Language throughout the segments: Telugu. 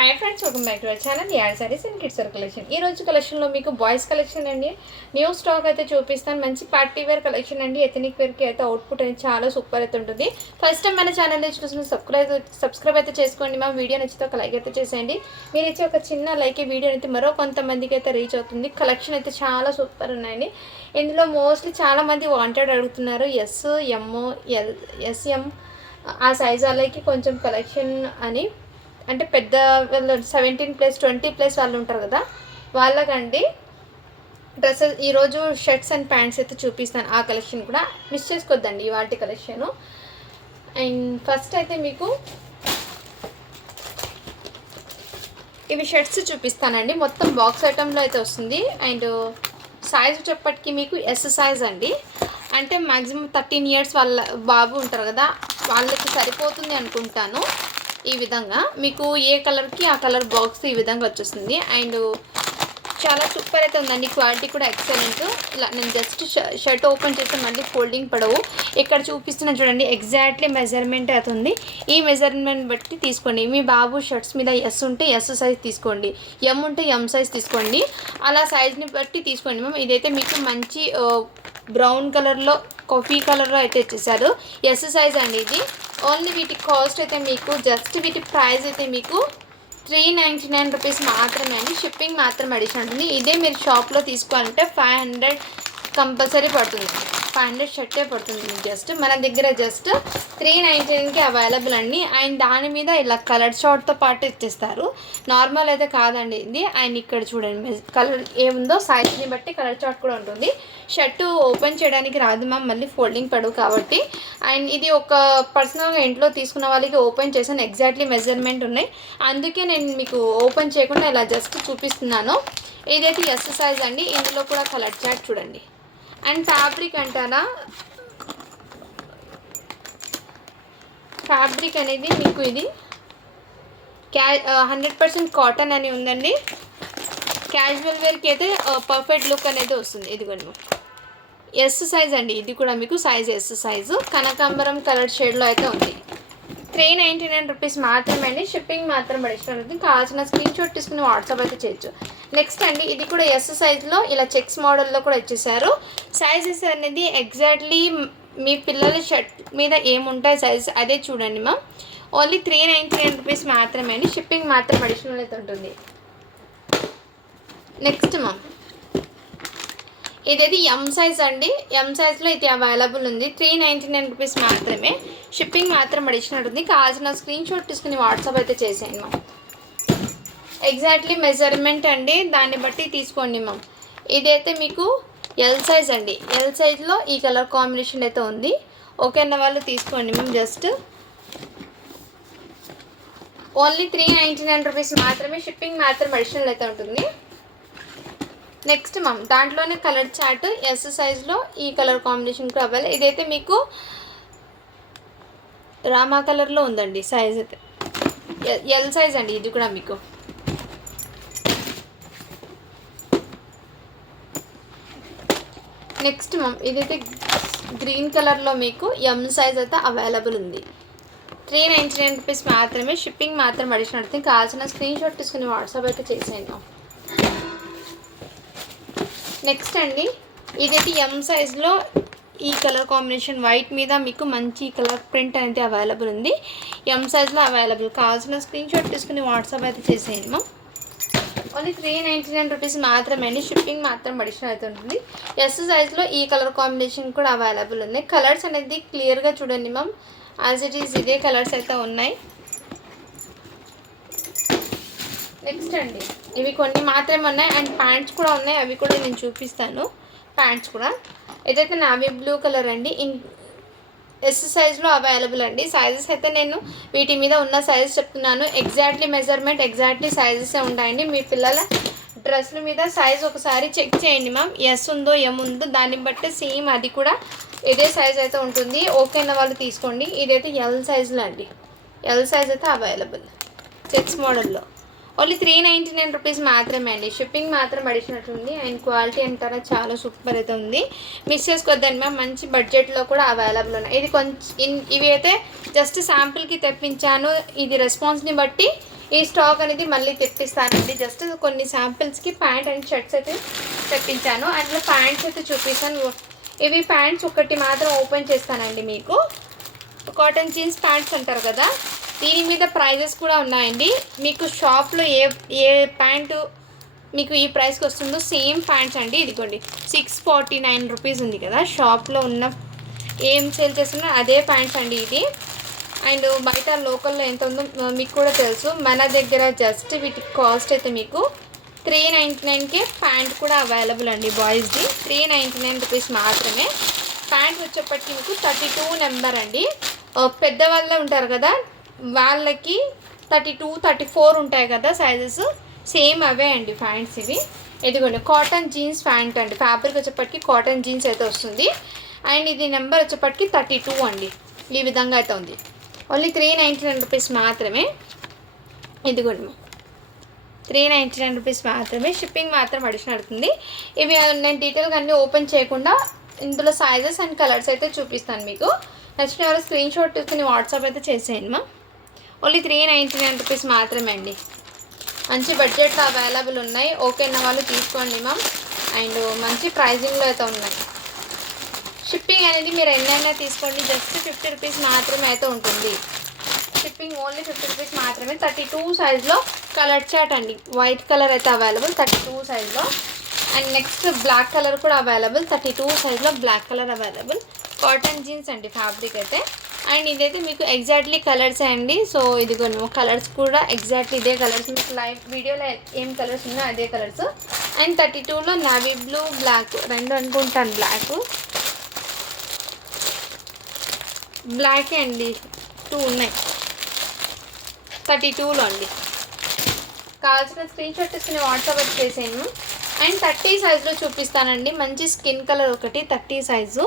Hi friends, welcome back to our channel యాడ్ sarees and kids wear collection. ఈ రోజు కలెక్షన్లో మీకు బాయ్స్ కలెక్షన్ అండి. న్యూ స్టాక్ అయితే చూపిస్తాను. మంచి పార్టీ వేర్ కలెక్షన్ అండి. ఎథనిక్ వేర్కి అయితే అవుట్పుట్ అనేది చాలా సూపర్ అయితే ఉంటుంది. ఫస్ట్ టైం మన ఛానల్ చూసిన సబ్స్క్రైబ్ అయితే చేసుకోండి. మా వీడియో నచ్చితే ఒక లైక్ అయితే చేసేయండి. మీరు ఇచ్చే ఒక చిన్న లైక్ వీడియో అయితే మరో కొంతమందికి అయితే రీచ్ అవుతుంది. కలెక్షన్ అయితే చాలా సూపర్ ఉన్నాయండి. ఇందులో మోస్ట్లీ చాలామంది వాంటెడ్ అడుగుతున్నారు. ఎస్ఎం ఆ సైజ్ వాళ్ళకి కొంచెం కలెక్షన్ అని, అంటే పెద్ద వాళ్ళు 17+ 20+ వాళ్ళు ఉంటారు కదా, వాళ్ళకండి డ్రెస్సెస్ ఈరోజు షర్ట్స్ అండ్ ప్యాంట్స్ అయితే చూపిస్తాను. ఆ కలెక్షన్ కూడా మిస్ చేసుకోవద్దండి వాటి కలెక్షను. అండ్ ఫస్ట్ అయితే మీకు ఇవి షర్ట్స్ చూపిస్తానండి. మొత్తం బాక్స్ ఐటెంలో అయితే వస్తుంది. అండ్ సైజు చెప్పటికి మీకు ఎస్ సైజ్ అండి. అంటే మ్యాక్సిమం 13 years వాళ్ళ బాబు ఉంటారు కదా, వాళ్ళకి సరిపోతుంది అనుకుంటాను. ఈ విధంగా మీకు ఏ కలర్కి ఆ కలర్ బాక్స్ ఈ విధంగా వచ్చేస్తుంది. అండ్ చాలా సూపర్ అయితే ఉందండి. క్వాలిటీ కూడా ఎక్సలెంట్. ఇలా నేను జస్ట్ షర్ట్ ఓపెన్ చేస్తే మళ్ళీ ఫోల్డింగ్ పడవు. ఇక్కడ చూపిస్తున్నా చూడండి, ఎగ్జాక్ట్లీ మెజర్మెంట్ అవుతుంది. ఈ మెజర్మెంట్ బట్టి తీసుకోండి. మీ బాబు షర్ట్స్ మీద ఎస్ ఉంటే ఎస్ సైజ్ తీసుకోండి, ఎం ఉంటే ఎం సైజ్ తీసుకోండి. అలా సైజ్ని బట్టి తీసుకోండి మ్యామ్. ఇదైతే మీకు మంచి బ్రౌన్ కలర్లో, కాఫీ కలర్లో అయితే ఇచ్చేసారు. ఎస్ సైజ్ అండి ఇది. ఓన్లీ వీటి కాస్ట్ అయితే మీకు జస్ట్ వీటి ప్రైస్ అయితే మీకు 399 రూపీస్ మాత్రమే అండి. షిప్పింగ్ మాత్రం అడిషన్ ఉంటుంది. ఇదే మీరు షాప్లో తీసుకోవాలంటే 500 కంపల్సరీ పడుతుంది. 500 షర్టే పడుతుంది మీకు. జస్ట్ మన దగ్గర జస్ట్ 399కి అవైలబుల్ అండి. అండ్ దాని మీద ఇలా కలర్ షార్ట్తో పాటు ఇచ్చేస్తారు. నార్మల్ అయితే కాదండి ఇది. అండ్ ఇక్కడ చూడండి కలర్ ఏముందో సైజ్ని బట్టి కలర్ చార్ట్ కూడా ఉంటుంది. షర్టు ఓపెన్ చేయడానికి రాదు మ్యామ్, మళ్ళీ ఫోల్డింగ్ పడవు కాబట్టి. అండ్ ఇది ఒక పర్సనల్గా ఇంట్లో తీసుకున్న వాళ్ళకి ఓపెన్ చేశాను. ఎగ్జాక్ట్లీ మెజర్మెంట్ ఉన్నాయి, అందుకే నేను మీకు ఓపెన్ చేయకుండా ఇలా జస్ట్ చూపిస్తున్నాను. ఇదైతే ఎస్ సైజ్ అండి. ఇందులో కూడా కలర్ చార్ట్ చూడండి. అండ్ ఫ్యాబ్రిక్ అంటారా, ఫ్యాబ్రిక్ అనేది మీకు ఇది 100% కాటన్ అని ఉందండి. క్యాజువల్ వేర్కి అయితే పర్ఫెక్ట్ లుక్ అనేది వస్తుంది. ఇదిగోండి ఎస్ సైజ్ అండి. ఇది కూడా మీకు సైజ్ ఎస్ సైజు. కనకాంబరం కలర్ షేడ్లో అయితే ఉంది. 399 రూపీస్ మాత్రమే అండి. షిప్పింగ్ మాత్రం అడిషనల్ ఉంటుంది. కావాల్సిన స్క్రీన్ షాట్ తీసుకుని వాట్సాప్ అయితే చేయొచ్చు. నెక్స్ట్ అండి, ఇది కూడా ఎస్ సైజ్లో ఇలా చెక్స్ మోడల్లో కూడా ఇచ్చేసారు. సైజెస్ అనేది ఎగ్జాక్ట్లీ మీ పిల్లల షర్ట్ మీద ఏముంటాయి సైజ్ అదే చూడండి మ్యామ్. ఓన్లీ 399 రూపీస్ మాత్రమే అండి. షిప్పింగ్ మాత్రం అడిషనల్ అయితే ఉంటుంది. నెక్స్ట్ మ్యామ్, ఇదైతే ఎం సైజ్ అండి. ఎం సైజ్లో ఇది అవైలబుల్ ఉంది. 399 రూపీస్ మాత్రమే. షిప్పింగ్ మాత్రం అడిషనల్ ఉంటుంది. కావాల్సిన స్క్రీన్ షాట్ తీసుకుని వాట్సాప్ అయితే చేసేయండి మ్యామ్. ఎగ్జాక్ట్లీ మెజర్మెంట్ అండి, దాన్ని బట్టి తీసుకోండి మ్యామ్. ఇదైతే మీకు ఎల్ సైజ్ అండి. ఎల్ సైజ్లో ఈ కలర్ కాంబినేషన్ అయితే ఉంది. ఓకే అన్న వాళ్ళు తీసుకోండి మ్యామ్. జస్ట్ ఓన్లీ 399 రూపీస్ మాత్రమే. షిప్పింగ్ మాత్రం అడిషనల్ అయితే ఉంటుంది. నెక్స్ట్ మ్యామ్, దాంట్లోనే కలర్ చార్ట్ ఎస్ సైజ్లో ఈ కలర్ కాంబినేషన్ కూడా అవ్వాలి. ఇదైతే మీకు రామా కలర్లో ఉందండి. సైజ్ అయితే ఎల్ సైజ్ అండి. ఇది కూడా మీకు నెక్స్ట్ మ్యామ్, ఇదైతే గ్రీన్ కలర్లో మీకు ఎం సైజ్ అయితే అవైలబుల్ ఉంది. 399 రూపీస్ మాత్రమే. షిప్పింగ్ మాత్రం అడిషనల్ అవుతుంది. కావాల్సిన స్క్రీన్ షాట్ తీసుకుని వాట్సాప్ అయితే చేసేయండి మ్యామ్. నెక్స్ట్ అండి, ఇదైతే ఎం సైజ్లో ఈ కలర్ కాంబినేషన్ వైట్ మీద మీకు మంచి కలర్ ప్రింట్ అనేది అవైలబుల్ ఉంది. ఎం సైజ్లో అవైలబుల్. కావాల్సిన స్క్రీన్ షాట్ తీసుకుని వాట్సాప్ అయితే చేసేయండి మ్యామ్. ఓన్లీ 399 రూపీస్ మాత్రమే అండి. షిప్పింగ్ మాత్రం అడిషనల్ అయితే ఉంటుంది. ఎస్ సైజ్లో ఈ కలర్ కాంబినేషన్ కూడా అవైలబుల్ ఉంది. కలర్స్ అనేది క్లియర్గా చూడండి మ్యామ్. యాజ్ ఇట్ ఈజ్ ఇదే కలర్స్ అయితే ఉన్నాయి. నెక్స్ట్ అండి, ఇవి కొన్ని మాత్రమే ఉన్నాయి. అండ్ ప్యాంట్స్ కూడా ఉన్నాయి, అవి కూడా నేను చూపిస్తాను. ప్యాంట్స్ కూడా ఏదైతే నావీ బ్లూ కలర్ అండి. ఎస్ సైజ్లో అవైలబుల్ అండి. సైజెస్ అయితే నేను వీటి మీద ఉన్న సైజెస్ చెప్తున్నాను. ఎగ్జాక్ట్లీ మెజర్మెంట్, ఎగ్జాక్ట్లీ సైజెస్ ఉంటాయండి. మీ పిల్లల డ్రెస్ల మీద సైజ్ ఒకసారి చెక్ చేయండి మ్యామ్. ఎస్ ఉందో ఎం ఉందో దాన్ని బట్టి సేమ్ అది కూడా ఇదే సైజ్ అయితే ఉంటుంది. ఓకే అన్న వాళ్ళు తీసుకోండి. ఇదైతే ఎల్ సైజ్లో అండి. ఎల్ సైజ్ అయితే అవైలబుల్ చెక్స్ మోడల్లో. ఓన్లీ 399 రూపీస్ మాత్రమే అండి. షిప్పింగ్ మాత్రం అడిషనల్ ఉంది. అండ్ క్వాలిటీ అంటారా చాలా సూపర్ అయితే ఉంది. మిస్ చేసుకోవద్దండి మ్యామ్. మంచి బడ్జెట్లో కూడా అవైలబుల్ ఉన్నాయి. ఇది కొంచెం ఇవి అయితే జస్ట్ శాంపుల్కి తెప్పించాను. ఇది రెస్పాన్స్ని బట్టి ఈ స్టాక్ అనేది మళ్ళీ తెప్పిస్తానండి. జస్ట్ కొన్ని శాంపిల్స్కి ప్యాంట్ అండ్ షర్ట్స్ అయితే తెప్పించాను. అందులో ప్యాంట్స్ అయితే చూపిస్తాను. ఇవి ప్యాంట్స్ ఒకటి మాత్రం ఓపెన్ చేస్తానండి. మీకు కాటన్ జీన్స్ ప్యాంట్స్ అంటారు కదా, దీని మీద ప్రైజెస్ కూడా ఉన్నాయండి. మీకు షాప్లో ఏ ప్యాంటు మీకు ఈ ప్రైస్కి వస్తుందో సేమ్ ప్యాంట్స్ అండి. ఇదిగోండి 649 రూపీస్ ఉంది కదా, షాప్లో ఉన్న ఏం సేల్ చేస్తున్నా అదే ప్యాంట్స్ అండి ఇది. అండ్ బయట లోకల్లో ఎంత ఉందో మీకు కూడా తెలుసు. మన దగ్గర జస్ట్ వీటి కాస్ట్ అయితే మీకు 399కే ప్యాంట్ కూడా అవైలబుల్ అండి. బాయ్స్ది 399 రూపీస్ మాత్రమే. ప్యాంట్ వచ్చేప్పటికి మీకు 32 నెంబర్ అండి. పెద్దవాళ్ళే ఉంటారు కదా, వాళ్ళకి 32, 34 ఉంటాయి కదా సైజెస్, సేమ్ అవే అండి ప్యాంట్స్ ఇవి. ఇదిగోండి కాటన్ జీన్స్ ప్యాంట్ అండి. ఫ్యాబ్రిక్ వచ్చేప్పటికి కాటన్ జీన్స్ అయితే వస్తుంది. అండ్ ఇది నెంబర్ వచ్చేప్పటికి 32 అండి. ఈ విధంగా అయితే ఉంది. ఓన్లీ 399 రూపీస్ మాత్రమే. ఇదిగోండి 399 రూపీస్ మాత్రమే. షిప్పింగ్ మాత్రం అడిషనల్ అవుతుంది. ఇవి నేను డీటెయిల్గా అన్నీ ఓపెన్ చేయకుండా ఇందులో సైజెస్ అండ్ కలర్స్ అయితే చూపిస్తాను మీకు. నచ్చిన ఎవరు స్క్రీన్ షాట్ తీసుకుని వాట్సాప్ అయితే చేసేయండి మా. ఓన్లీ 399 రూపీస్ మాత్రమే అండి. మంచి బడ్జెట్లో అవైలబుల్ ఉన్నాయి. ఓకే అన్న వాళ్ళు తీసుకోండి మ్యామ్. అండ్ మంచి ప్రైజింగ్లో అయితే ఉన్నాయి. షిప్పింగ్ అనేది మీరు ఎన్నైనా తీసుకోండి, జస్ట్ 50 రూపీస్ మాత్రమే అయితే ఉంటుంది. షిప్పింగ్ ఓన్లీ 50 రూపీస్ మాత్రమే. 32 సైజ్లో కలర్ చాట్ అండి. వైట్ కలర్ అయితే అవైలబుల్ 32 సైజ్లో. అండ్ నెక్స్ట్ బ్లాక్ కలర్ కూడా అవైలబుల్. 32 సైజ్లో black colour available. Cotton jeans అండి ఫ్యాబ్రిక్ అయితే. అండ్ ఇదైతే మీకు ఎగ్జాక్ట్లీ కలర్స్ అండి. సో ఇదిగోండి కలర్స్ కూడా ఎగ్జాక్ట్లీ ఇదే కలర్స్. మీకు లైవ్ వీడియోలో ఏం కలర్స్ ఉన్నాయో అదే కలర్స్. అండ్ 32లో నావీ బ్లూ, బ్లాక్ రెండు అనుకుంటాను. బ్లాకే అండి, 2 ఉన్నాయి 32లో అండి. కావాల్సిన స్క్రీన్ షాట్ తీసుకుని వాట్సాప్ అయితే చేసేయండి. అండ్ 30 సైజులో చూపిస్తానండి. మంచి స్కిన్ కలర్ ఒకటి 30 సైజు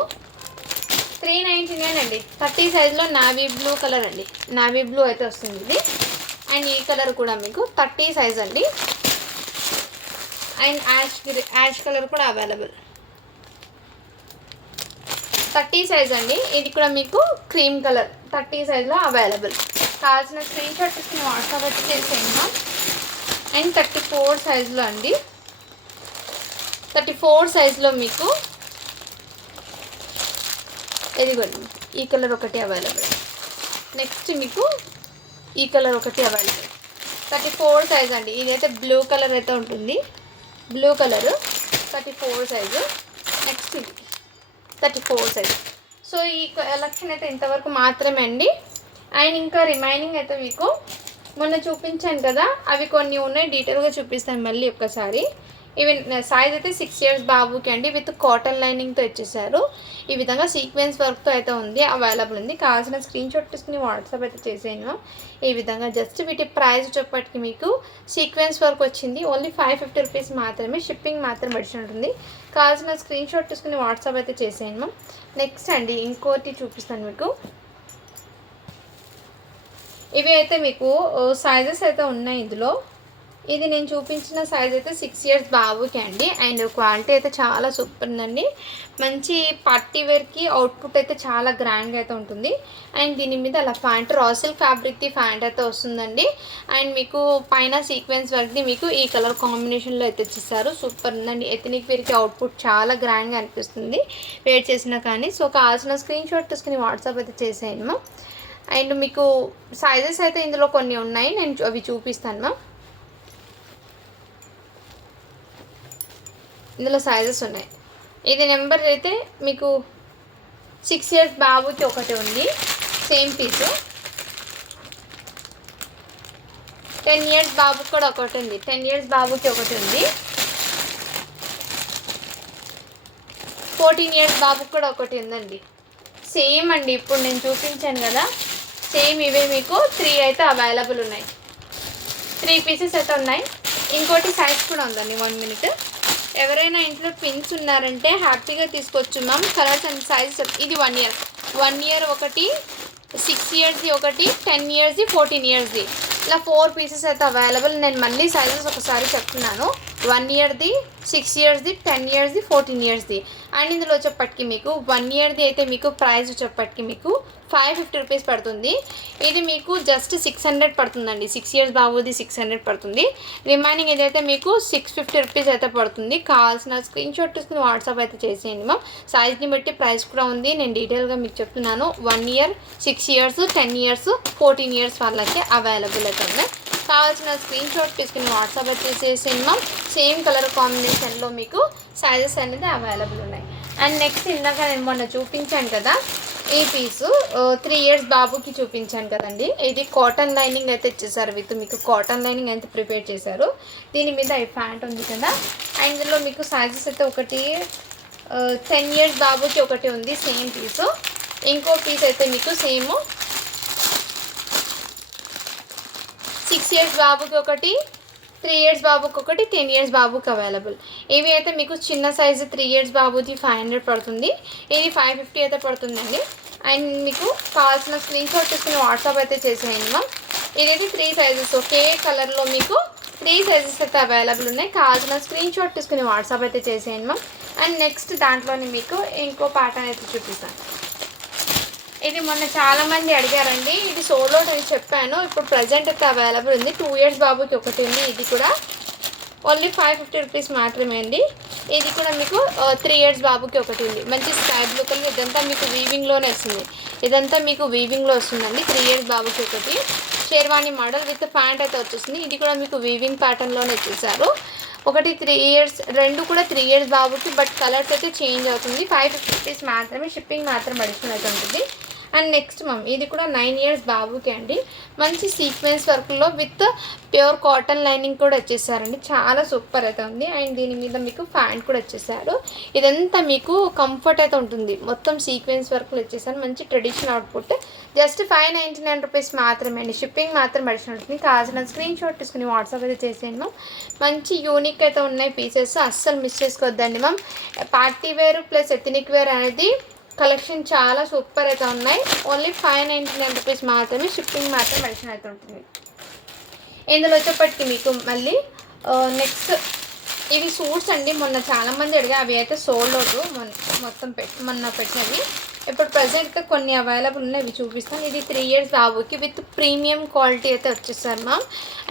399 అండి. 30 సైజులో నావీ బ్లూ కలర్ అండి. నావీ బ్లూ అయితే వస్తుంది ఇది. అండ్ ఈ కలర్ కూడా మీకు 30 సైజ్ అండి. అండ్ యాష్ కలర్ కూడా అవైలబుల్ 30 సైజ్ అండి. ఇది కూడా మీకు క్రీమ్ కలర్ 30 సైజ్లో అవైలబుల్. కావాల్సిన స్క్రీన్ షాట్ తీసుకుని వాట్సాప్ అయితే చేసేయండి. అండ్ 34 సైజులో అండి. 34 సైజులో మీకు ఇదిగోండి ఈ కలర్ ఒకటి అవైలబుల్. నెక్స్ట్ మీకు ఈ కలర్ ఒకటి అవైలబుల్. 34 సైజ్ అండి. ఇదైతే బ్లూ కలర్ అయితే ఉంటుంది. Blue colour 34 size. నెక్స్ట్ ఇది 34 సైజ్. సో ఈ కలెక్షన్ అయితే ఇంతవరకు మాత్రమే అండి. అండ్ ఇంకా రిమైనింగ్ అయితే మీకు మొన్న చూపించాను కదా, అవి కొన్ని ఉన్నాయి. డీటెయిల్గా చూపిస్తాను మళ్ళీ ఒక్కసారి. ఇవి సైజ్ అయితే 6 ఇయర్స్ బాబుకి అండి. విత్ కాటన్ లైనింగ్తో ఇచ్చేసారు. ఈ విధంగా సీక్వెన్స్ వర్క్తో అయితే ఉంది, అవైలబుల్ ఉంది. కావాల్సిన స్క్రీన్ షాట్ తీసుకుని వాట్సాప్ అయితే చేసాను. ఈ విధంగా జస్ట్ వీటి ప్రైస్ చెప్పటికి మీకు సీక్వెన్స్ వర్క్ వచ్చింది. ఓన్లీ 550 రూపీస్ మాత్రమే. షిప్పింగ్ మాత్రం అడిషన్ ఉంటుంది. కావాల్సిన స్క్రీన్ షాట్ తీసుకుని వాట్సాప్ అయితే చేసాను. నెక్స్ట్ అండి ఇంకోటి చూపిస్తాను మీకు. ఇవి అయితే మీకు సైజెస్ అయితే ఉన్నాయి ఇందులో. ఇది నేను చూపించిన సైజ్ అయితే 6 ఇయర్స్ బాబుకి అండి. అండ్ క్వాలిటీ అయితే చాలా సూపర్ ఉందండి. మంచి పార్టీ వేర్కి అవుట్పుట్ అయితే చాలా గ్రాండ్గా అయితే ఉంటుంది. అండ్ దీని మీద అలా ప్యాంట్ రాసిల్ ఫ్యాబ్రిక్ది ప్యాంట్ అయితే వస్తుందండి. అండ్ మీకు పైన సీక్వెన్స్ వర్క్ది మీకు ఈ కలర్ కాంబినేషన్లో అయితే ఇచ్చేసారు. సూపర్ ఉందండి. ఎథనిక్ వేర్కి అవుట్పుట్ చాలా గ్రాండ్గా అనిపిస్తుంది వేర్ చేసినా కానీ. సో కావాల్సిన స్క్రీన్ షాట్ తీసుకుని వాట్సాప్ అయితే చేసేయమ్మా. అండ్ మీకు సైజెస్ అయితే ఇందులో కొన్ని ఉన్నాయి, నేను అవి చూపిస్తాను మా. ఇందులో సైజెస్ ఉన్నాయి. ఇది నెంబర్ అయితే మీకు 6 ఇయర్స్ బాబుకి ఒకటి ఉంది సేమ్ పీసు. 10 ఇయర్స్ బాబుకి కూడా ఒకటి ఉంది. 10 ఇయర్స్ బాబుకి ఒకటి ఉంది. 14 ఇయర్స్ బాబుకి కూడా ఒకటి ఉందండి. సేమ్ అండి ఇప్పుడు నేను చూపించాను కదా, సేమ్ ఇవే మీకు 3 అయితే అవైలబుల్ ఉన్నాయి. 3 పీసెస్ అయితే ఉన్నాయి. ఇంకోటి సైజ్ కూడా ఉందండి. 1 మినిట్. ఎవరైనా ఇంట్లో పిన్స్ ఉన్నారంటే హ్యాపీగా తీసుకోవచ్చు మ్యామ్. కలర్స్ అండ్ సైజెస్ ఇది 1 ఇయర్. 1 ఇయర్ ఒకటి, 6 ఇయర్స్ది ఒకటి, 10 ఇయర్స్ది, 14 ఇయర్స్ది, ఇలా 4 పీసెస్ అయితే అవైలబుల్. నేను మళ్ళీ సైజెస్ ఒకసారి చెప్తున్నాను. 1 ఇయర్ది, 6 ఇయర్స్ది, 10 ఇయర్స్ది, 14 ఇయర్స్ది. అండ్ ఇందులో వచ్చేప్పటికి మీకు 1 ఇయర్ది అయితే మీకు ప్రైస్ వచ్చేప్పటికి మీకు 550 రూపీస్ పడుతుంది. ఇది మీకు జస్ట్ 600 పడుతుందండి. 6 ఇయర్స్ బాబుది 600 పడుతుంది. రిమైనింగ్ ఏదైతే మీకు 650 రూపీస్ అయితే పడుతుంది. కావాల్సిన స్క్రీన్ షాట్ తీసుకుని వాట్సాప్ అయితే చేసేయండి మ్యామ్. సైజ్ని బట్టి ప్రైస్ కూడా ఉంది, నేను డీటెయిల్గా మీకు చెప్తున్నాను. 1 ఇయర్, 6 ఇయర్స్, 10 ఇయర్స్, 14 ఇయర్స్ వాళ్ళకి అవైలబుల్ అయితే ఉన్నాయి. కావాల్సిన స్క్రీన్ షాట్ తీసుకుని వాట్సాప్ అయితే చేసేయండి మ్యామ్. సేమ్ కలర్ కాంబినేషన్లో మీకు సైజెస్ అనేది అవైలబుల్ ఉన్నాయి. అండ్ నెక్స్ట్ ఇందాక నేను మొన్న చూపించాను కదా ఈ పీసు 3 ఇయర్స్ బాబుకి చూపించాను కదండి. ఇది కాటన్ లైనింగ్ అయితే ఇచ్చేసారు. విత్ మీకు కాటన్ లైనింగ్ అయితే ప్రిపేర్ చేశారు. దీని మీద ఈ ప్యాంట్ ఉంది కదా. అండ్ ఇందులో మీకు సైజెస్ అయితే ఒకటి 10 ఇయర్స్ బాబుకి ఒకటి ఉంది సేమ్ పీసు. ఇంకో పీస్ అయితే మీకు సేమ్ 6 ఇయర్స్ బాబుకి ఒకటి, 3 ఇయర్స్ బాబుకి ఒకటి, 10 ఇయర్స్ బాబుకి అవైలబుల్. ఇవి అయితే మీకు చిన్న సైజు 3 ఇయర్స్ బాబుది 500 పడుతుంది. ఇది 550 అయితే పడుతుందండి. అండ్ మీకు కావాల్సిన స్క్రీన్ షాట్ తీసుకుని వాట్సాప్ అయితే చేసేయండి మ్యామ్. ఇదైతే 3 సైజెస్ ఒకే కలర్లో మీకు 3 సైజెస్ అయితే అవైలబుల్ ఉన్నాయి. కావాల్సిన స్క్రీన్ షాట్ తీసుకుని వాట్సాప్ అయితే చేసేయండి మ్యామ్. అండ్ నెక్స్ట్ దాంట్లోనే మీకు ఇంకో ప్యాటర్న్ అయితే చూపిస్తాను. ఇది మొన్న చాలామంది అడిగారండి. ఇది సోలో నేను చెప్పాను. ఇప్పుడు ప్రజెంట్ అయితే అవైలబుల్ ఉంది. 2 ఇయర్స్ బాబుకి ఒకటి ఉంది. ఇది కూడా ఓన్లీ 550 రూపీస్ మాత్రమే అండి. ఇది కూడా మీకు 3 ఇయర్స్ బాబుకి ఒకటి ఉంది. మంచి స్కై బ్లూ కలర్. ఇదంతా మీకు వీవింగ్లోనే వస్తుంది. ఇదంతా మీకు వీవింగ్లో వస్తుందండి. 3 ఇయర్స్ బాబుకి ఒకటి షేర్వాణి మోడల్ విత్ ప్యాంట్ అయితే వచ్చేస్తుంది. ఇది కూడా మీకు వీవింగ్ ప్యాటర్న్లోనే ఇచ్చేసారు. ఒకటి 3 ఇయర్స్, రెండు కూడా 3 ఇయర్స్ బాబుకి. బట్ కలర్స్ అయితే చేంజ్ అవుతుంది. 550 రూపీస్ మాత్రమే. షిప్పింగ్ మాత్రం అడిషనల్ అయితే ఉంటుంది. అండ్ నెక్స్ట్ మ్యామ్ ఇది కూడా 9 ఇయర్స్ బాబుకి అండి. మంచి సీక్వెన్స్ వర్క్లో విత్ ప్యూర్ కాటన్ లైనింగ్ కూడా వచ్చేసారండి. చాలా సూపర్ అయితే ఉంది. అండ్ దీని మీద మీకు ప్యాంట్ కూడా వచ్చేసారు. ఇదంతా మీకు కంఫర్ట్ అయితే ఉంటుంది. మొత్తం సీక్వెన్స్ వర్క్లు వచ్చేసారు. మంచి ట్రెడిషనల్ అవుట్పుట్. జస్ట్ 599 రూపీస్ మాత్రమే అండి. షిప్పింగ్ మాత్రం అడిషనల్ ఉంటుంది. కావాల్సిన స్క్రీన్ షాట్ తీసుకుని వాట్సాప్ అయితే చేసేయండి మ్యామ్. మంచి యూనిక్ అయితే ఉన్నాయి పీసెస్. అస్సలు మిస్ చేసుకోవద్దండి ma'am. Party wear plus ethnic wear అనేది కలెక్షన్ చాలా సూపర్ అయితే ఉన్నాయి. ఓన్లీ 599 రూపీస్ మాత్రమే. షిప్పింగ్ మాత్రం అడిషనల్ అయితే ఉంటుంది. ఇందులో వచ్చేప్పటికి మీకు మళ్ళీ నెక్స్ట్ ఇవి సూట్స్ అండి. మొన్న చాలామంది అడిగా, అవి అయితే సోల్డ్ అవుట్ మొత్తం మొన్న పెట్టినవి. ఇప్పుడు ప్రజెంట్గా కొన్ని అవైలబుల్ ఉన్నాయి. ఇవి చూపిస్తాను. ఇది 3 ఇయర్స్ బాబుకి విత్ ప్రీమియం క్వాలిటీ అయితే వచ్చేసారు మ్యామ్.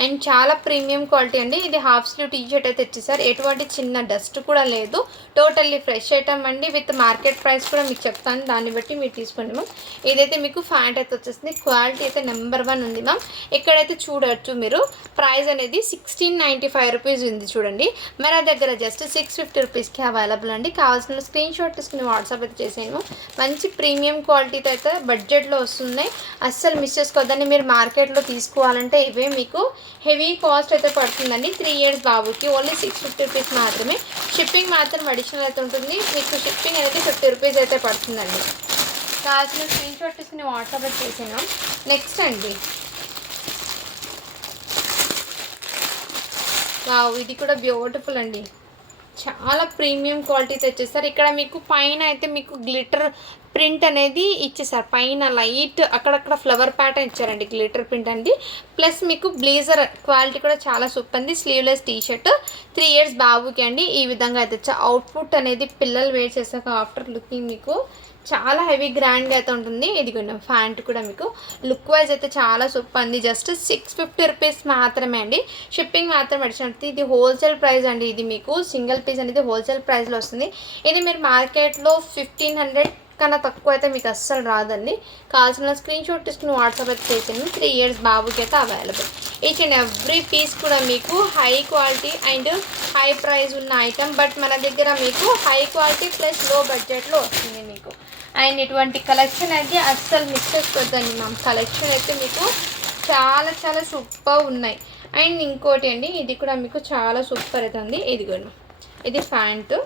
అండ్ చాలా ప్రీమియం క్వాలిటీ అండి. ఇది హాఫ్ స్లీవ్ టీ షర్ట్ అయితే ఇచ్చేసారు. ఎటువంటి చిన్న డస్ట్ కూడా లేదు. టోటల్లీ ఫ్రెష్ ఐటమ్ అండి. విత్ మార్కెట్ ప్రైస్ కూడా మీకు చెప్తాను, దాన్ని బట్టి మీరు తీసుకోండి మ్యామ్. ఇదైతే మీకు ప్యాంట్ అయితే వచ్చేస్తుంది. క్వాలిటీ అయితే నెంబర్ 1 ఉంది మ్యామ్. ఇక్కడైతే చూడవచ్చు మీరు. ప్రైస్ అనేది 1695 రూపీస్ ఉంది చూడండి. మన దగ్గర జస్ట్ 650 రూపీస్కి అవైలబుల్ అండి. కావాల్సిన స్క్రీన్ షాట్ తీసుకుని వాట్సాప్ అయితే చేసేయండి. మంచి ప్రీమియం క్వాలిటీతో అయితే బడ్జెట్లో వస్తున్నాయి. అస్సలు మిస్ చేసుకోవద్దని. మీరు మార్కెట్లో తీసుకోవాలంటే ఇవే మీకు హెవీ కాస్ట్ అయితే పడుతుందండి. 3 ఇయర్స్ బాబుకి ఓన్లీ 650 రూపీస్ మాత్రమే. షిప్పింగ్ మాత్రం అడిషనల్ అయితే ఉంటుంది. మీకు షిప్పింగ్ అనేది 50 రూపీస్ అయితే పడుతుందండి. కావాల్సిన స్క్రీన్ షాట్ తీసుకుని వాట్సాప్ అయితే చేసేయండి. నెక్స్ట్ అండి వావ్, ఇది కూడా బ్యూటిఫుల్ అండి. చాలా ప్రీమియం క్వాలిటీ తెచ్చేస్తారు. ఇక్కడ మీకు పైన అయితే మీకు గ్లిటర్ ప్రింట్ అనేది ఇచ్చేసారు. పైన లైట్ అక్కడక్కడ ఫ్లవర్ ప్యాటర్న్ ఇచ్చారండి. గ్లిటర్ ప్రింట్ అండి. ప్లస్ మీకు బ్లేజర్ క్వాలిటీ కూడా చాలా సూపర్ అండి. స్లీవ్లెస్ టీ షర్ట్ 3 ఇయర్స్ బాబుకి అండి. ఈ విధంగా అయితే అవుట్పుట్ అనేది పిల్లలు వేర్ చేసాక ఆఫ్టర్ లుకింగ్ మీకు చాలా హెవీ గ్రాండ్గా అయితే ఉంటుంది. ఇది ప్యాంట్ కూడా మీకు లుక్ వైజ్ అయితే చాలా సూపర్ అండి. జస్ట్ 650 రూపీస్ మాత్రమే అండి. షిప్పింగ్ మాత్రం అడిషనల్. ఇది హోల్సేల్ ప్రైస్ అండి. ఇది మీకు సింగిల్ పీస్ అనేది హోల్సేల్ ప్రైస్లో వస్తుంది. ఇది మీరు మార్కెట్లో 1500 కన్నా తక్కువ అయితే మీకు అస్సలు రాదండి. కావాల్సిన స్క్రీన్ షాట్ తీసుకుని వాట్సాప్ అయితే చేసింది. 3 ఇయర్స్ బాబుకి అయితే available. Each and every piece కూడా మీకు high quality and high price ఉన్న ఐటమ్. బట్ మన దగ్గర మీకు హై క్వాలిటీ ప్లస్ లో బడ్జెట్లో వస్తుంది మీకు. అండ్ ఇటువంటి కలెక్షన్ అయితే అస్సలు మిస్ చేసుకోవద్దండి మ్యామ్. కలెక్షన్ అయితే మీకు చాలా చాలా సూపర్ ఉన్నాయి. అండ్ ఇంకోటి అండి, ఇది కూడా మీకు చాలా సూపర్ అయితే ఉంది. ఇదిగోండి, ఇది ప్యాంటు.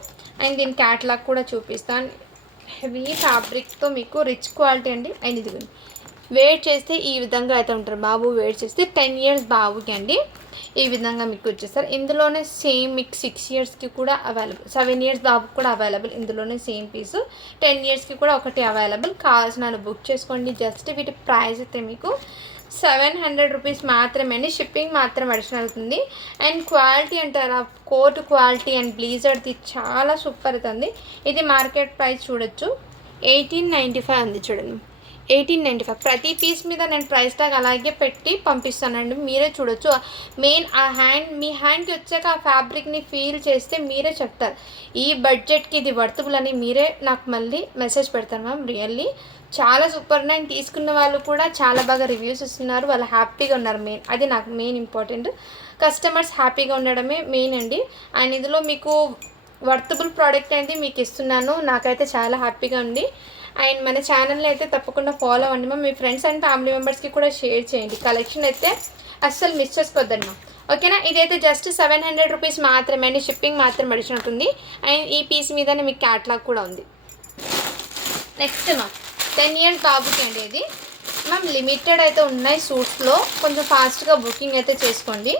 అండ్ దీని క్యాట్లాగ్ కూడా చూపిస్తాను. హెవీ ఫ్యాబ్రిక్తో మీకు రిచ్ క్వాలిటీ అండి. అండ్ ఇదిగోండి, వెయిట్ చేస్తే ఈ విధంగా అయితే ఉంటారు. బాబు వెయిట్ చేస్తే 10 ఇయర్స్ బాబుకి అండి. ఈ విధంగా మీకు వచ్చేస్తారు. ఇందులోనే సేమ్ మీకు 6 ఇయర్స్కి కూడా అవైలబుల్, 7 ఇయర్స్ బాబుకి కూడా అవైలబుల్. ఇందులోనే సేమ్ పీసు 10 ఇయర్స్కి కూడా ఒకటి అవైలబుల్. కావాల్సిన బుక్ చేసుకోండి. జస్ట్ వీటి ప్రైస్ అయితే మీకు 700 రూపీస్ మాత్రమే అండి. షిప్పింగ్ మాత్రం అడిషనల్ అవుతుంది. అండ్ క్వాలిటీ అంటారా, కోట్ క్వాలిటీ అండ్ బ్లీజర్ది చాలా సూపర్ అవుతుంది. ఇది మార్కెట్ ప్రైస్ చూడొచ్చు 1895 ఉంది చూడండి. 1895 ప్రతి పీస్ మీద నేను ప్రైస్ ట్యాగ్ అలాగే పెట్టి పంపిస్తానండి. మీరే చూడొచ్చు. మెయిన్ ఆ మీ హ్యాండ్కి వచ్చాక ఆ ఫ్యాబ్రిక్ని ఫీల్ చేస్తే మీరే చెప్తారు ఈ బడ్జెట్కి ఇది వర్తబుల్ అని. మీరే నాకు మళ్ళీ మెసేజ్ పెడతారు మ్యామ్. రియల్లీ చాలా సూపర్. నేను తీసుకున్న వాళ్ళు కూడా చాలా బాగా రివ్యూస్ ఇస్తున్నారు. వాళ్ళు హ్యాపీగా ఉన్నారు. మెయిన్ అది నాకు మెయిన్ ఇంపార్టెంట్. కస్టమర్స్ హ్యాపీగా ఉండడమే మెయిన్ అండి. అండ్ ఇందులో మీకు వర్తబుల్ ప్రోడక్ట్ అనేది మీకు ఇస్తున్నాను. నాకైతే చాలా హ్యాపీగా ఉంది. అండ్ మన ఛానల్ని అయితే తప్పకుండా ఫాలో అవ్వండి ma'am. Me friends and family మెంబర్స్కి కూడా షేర్ చేయండి. కలెక్షన్ అయితే అస్సలు మిస్ చేసుకోవద్దండి మ్యామ్. ఓకేనా. ఇదైతే జస్ట్ 700 రూపీస్ మాత్రమే అండి. షిప్పింగ్ మాత్రం అడిషన్ ఉంటుంది. అండ్ ఈ పీస్ మీదనే మీకు క్యాట్లాగ్ కూడా ఉంది. నెక్స్ట్ మ్యామ్ 10 years బాబుకి అండి. ఇది మ్యామ్ లిమిటెడ్ అయితే ఉన్నాయి సూట్స్లో. కొంచెం ఫాస్ట్గా బుకింగ్ అయితే చేసుకోండి.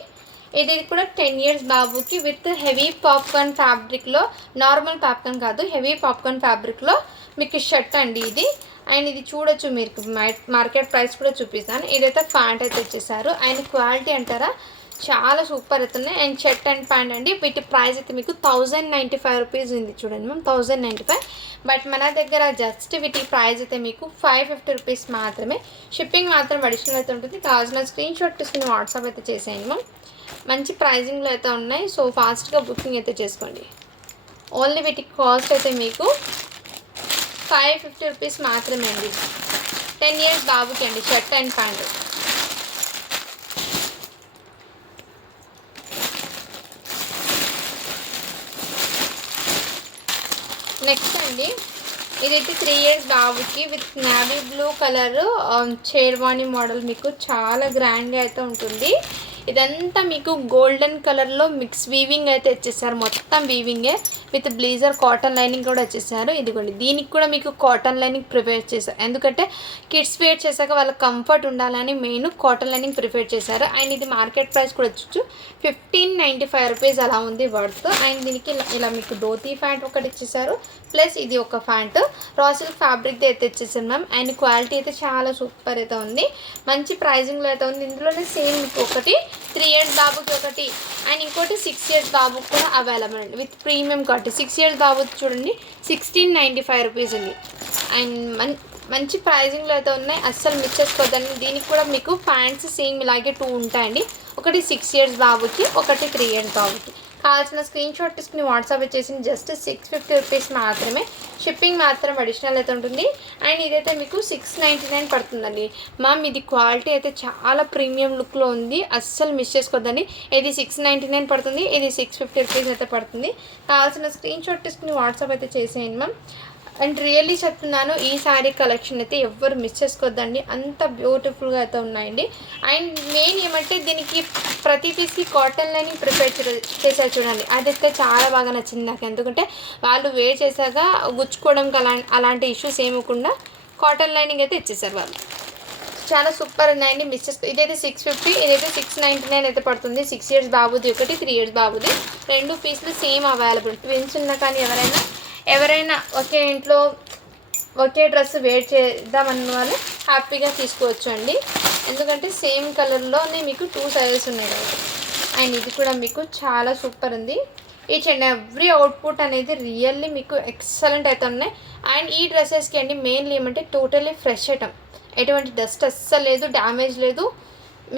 ఇది కూడా 10 years బాబుకి విత్ హెవీ పాప్కార్న్ ఫ్యాబ్రిక్లో, నార్మల్ పాప్కార్న్ కాదు హెవీ పాప్కార్న్ ఫ్యాబ్రిక్లో మీకు షర్ట్ అండి ఇది. అండ్ ఇది చూడొచ్చు మీరు మార్కెట్ ప్రైస్ కూడా చూపిస్తాను. ఇదైతే ప్యాంట్ అయితే వచ్చేసారు. అండ్ క్వాలిటీ అంటారా చాలా సూపర్ అవుతున్నాయి. అండ్ షర్ట్ అండ్ ప్యాంట్ అండి. వీటి ప్రైస్ అయితే మీకు 1095 రూపీస్ ఉంది చూడండి మ్యామ్. 1095. బట్ మన దగ్గర జస్ట్ వీటి ప్రైస్ అయితే మీకు 550 రూపీస్ మాత్రమే. షిప్పింగ్ మాత్రం అడిషనల్ అయితే ఉంటుంది. కావాల్సిన స్క్రీన్ షాట్ తీసుకుని వాట్సాప్ అయితే చేసేయండి మ్యామ్. మంచి ప్రైజింగ్లో అయితే ఉన్నాయి. సో ఫాస్ట్గా బుకింగ్ అయితే చేసుకోండి. ఓన్లీ వీటి కాస్ట్ అయితే మీకు 550 రూపీస్ మాత్రమే అండి. 10 years బాబుకి అండి షర్ట్ అండ్ ప్యాంట్. నెక్స్ట్ అండి ఇదైతే 3 years బాబుకి with navy blue colour sherwani model. మీకు చాలా గ్రాండ్గా అయితే ఉంటుంది. ఇదంతా మీకు గోల్డెన్ కలర్లో మిక్స్ వీవింగ్ అయితే వచ్చేసారు. మొత్తం వీవింగే విత్ బ్లేజర్ కాటన్ లైనింగ్ కూడా వచ్చేసారు. ఇదిగోండి దీనికి కూడా మీకు కాటన్ లైనింగ్ ప్రిఫర్ చేశారు. ఎందుకంటే కిడ్స్ వేర్ చేశాక వాళ్ళకి కంఫర్ట్ ఉండాలని మెయిన్ కాటన్ లైనింగ్ ప్రిఫర్ చేశారు. అండ్ ఇది మార్కెట్ ప్రైస్ కూడా వచ్చి 1595 రూపీస్ అలా ఉంది వర్త్. అండ్ దీనికి ఇలా మీకు ధోతీ ప్యాంట్ ఒకటి ఇచ్చేసారు. ప్లస్ ఇది ఒక ప్యాంట్ రా సిల్క్ ఫ్యాబ్రిక్ది అయితే ఇచ్చేసాను మ్యామ్. అండ్ క్వాలిటీ అయితే చాలా సూపర్ అయితే ఉంది. మంచి ప్రైజింగ్లో అయితే ఉంది. ఇందులోనే సేమ్ మీకు ఒకటి 3 years బాబుకి ఒకటి అండ్ ఇంకోటి 6 years బాబుకి కూడా అవైలబుల్ అండి విత్ ప్రీమియం కాట్. 6 years బాబుకి చూడండి 1695 రూపీస్ ఉంది. అండ్ మంచి ప్రైజింగ్లో అయితే ఉన్నాయి. అస్సలు మిస్ చేసుకోవద్దండి. దీనికి కూడా మీకు ప్యాంట్స్ సేమ్ ఇలాగే 2 ఉంటాయండి. ఒకటి 6 years బాబుకి, ఒకటి 3 years బాబుకి. కావాల్సిన స్క్రీన్ షాట్ తీసుకుని వాట్సాప్ చేసి జస్ట్ 650 రూపీస్ మాత్రమే. షిప్పింగ్ మాత్రం అడిషనల్ అయితే ఉంటుంది. అండ్ ఇదైతే మీకు 699 పడుతుందండి మ్యామ్. ఇది క్వాలిటీ అయితే చాలా ప్రీమియం లుక్లో ఉంది. అస్సలు మిస్ చేసుకోవద్దండి. ఇది 699 పడుతుంది. ఇది 650 రూపీస్ అయితే పడుతుంది. కావాల్సిన స్క్రీన్ షాట్ తీసుకుని వాట్సాప్ అయితే చేసేయండి మ్యామ్. అండ్ రియల్లీ చెప్తున్నాను ఈ శారీ కలెక్షన్ అయితే ఎవ్వరు మిస్ చేసుకోవద్దండి. అంత బ్యూటిఫుల్గా అయితే ఉన్నాయండి. అండ్ మెయిన్ ఏమంటే దీనికి ప్రతి పీస్కి కాటన్ లైనింగ్ ప్రిపేర్ చేశారు చూడండి. అదైతే చాలా బాగా నచ్చింది నాకు. ఎందుకంటే వాళ్ళు వేర్ చేశాక గుచ్చుకోవడం అలాంటి ఇష్యూస్ ఏమకుండా కాటన్ లైనింగ్ అయితే ఇచ్చేసారు వాళ్ళు. చాలా సూపర్ ఉన్నాయండి. మిస్ చేసుకో. ఇదైతే 650, ఇదైతే 699 అయితే పడుతుంది. 6 years బాబుది ఒకటి, 3 years బాబుది. 2 పీసులు సేమ్ అవైలబుల్. ట్విన్స్ ఉన్నా కానీ ఎవరైనా ఒకే ఇంట్లో ఒకే డ్రెస్ వేర్ చేద్దామన్న వాళ్ళు హ్యాపీగా తీసుకోవచ్చు అండి. ఎందుకంటే సేమ్ కలర్లోనే మీకు 2 sizes ఉన్నాయి కాబట్టి. అండ్ ఇది కూడా మీకు చాలా సూపర్ ఉంది. ఈచ్ అండ్ ఎవ్రీ అవుట్పుట్ అనేది రియల్లీ మీకు ఎక్సలెంట్ అయితే ఉన్నాయి. అండ్ ఈ డ్రెస్సెస్కి అండి మెయిన్లీ ఏమంటే టోటల్లీ ఫ్రెష్ ఐటమ్. ఎటువంటి డస్ట్ అస్సలు లేదు, డ్యామేజ్ లేదు,